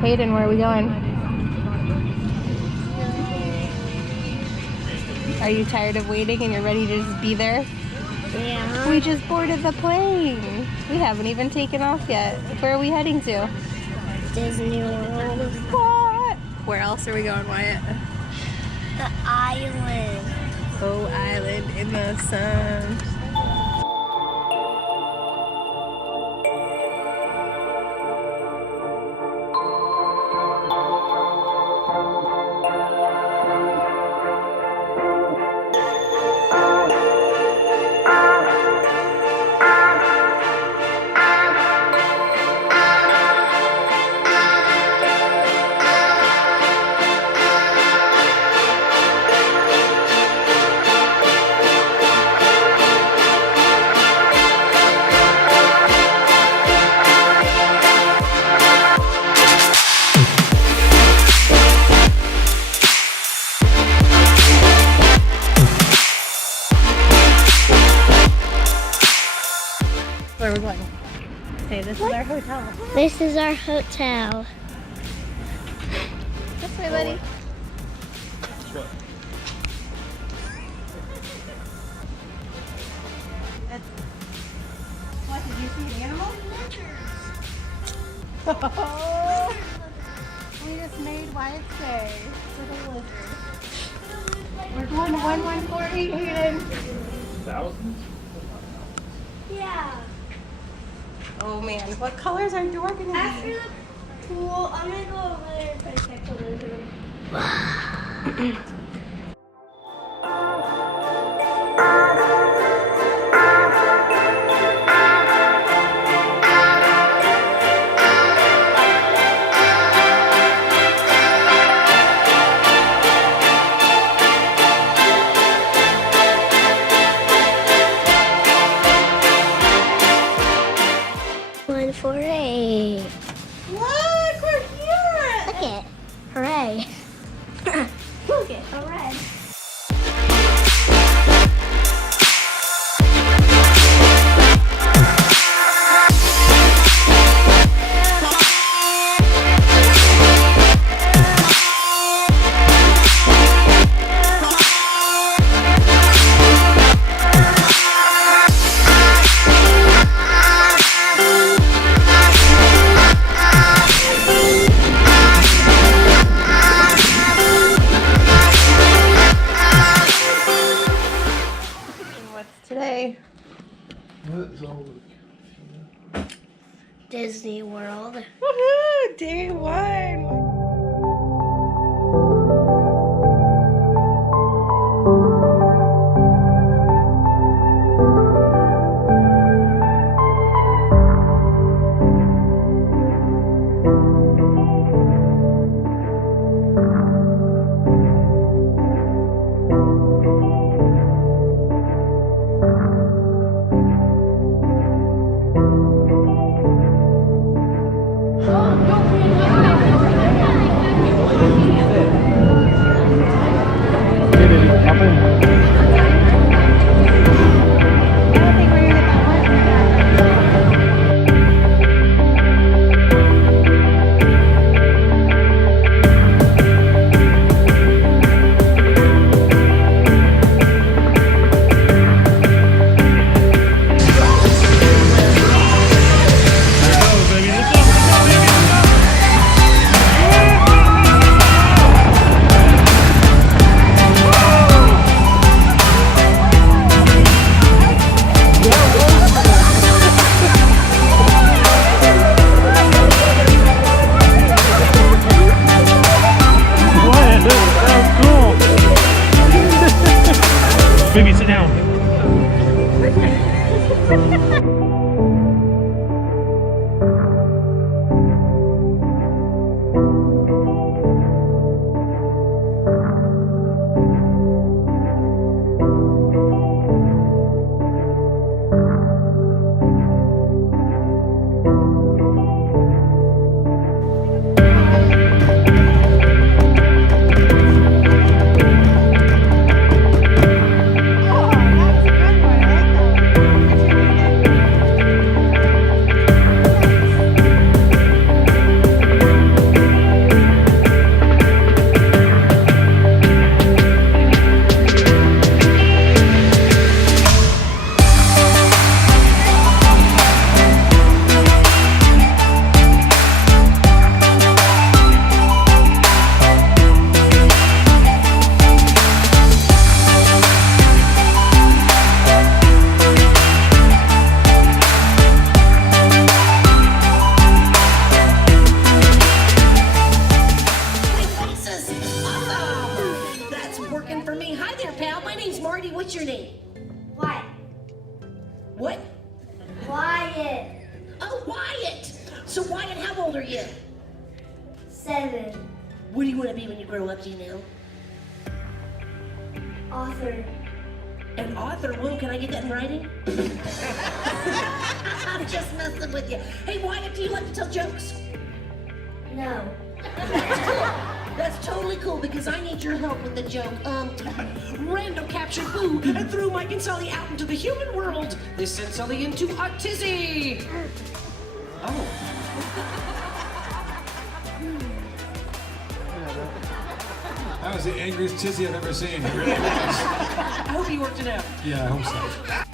Hayden, where are we going? Are you tired of waiting and you're ready to just be there? Yeah. We just boarded the plane. We haven't even taken off yet. Where are we heading to? Disney World. What? Where else are we going, Wyatt? The island. Oh, island in the sun. Where we're going? Hey, this is our hotel. This is our hotel. This way, buddy. What, did you see an animal? Oh, we just made Wyatt's day with a lizard. We're going to 1148, Hayden. Thousands? Yeah. Oh man, what colors are you working in? After the pool, I'm gonna go over there and protect the lizard. Look, we're here! Look it. Hooray. Look it. Hooray. Today. Disney World. Woohoo! Day one! Baby, sit down. Wyatt. Oh, Wyatt! So, Wyatt, how old are you? 7. What do you want to be when you grow up, do you know? Author. An author? Whoa, can I get that in writing? I'm just messing with you. Hey, Wyatt, do you like to tell jokes? No. That's totally cool because I need your help with the joke. Randall captured Boo and threw Mike and Sully out into the human world. This sent Sully into a tizzy. Oh. That was the angriest tizzy I've ever seen. It really was. I hope you worked it out. Yeah, I hope so.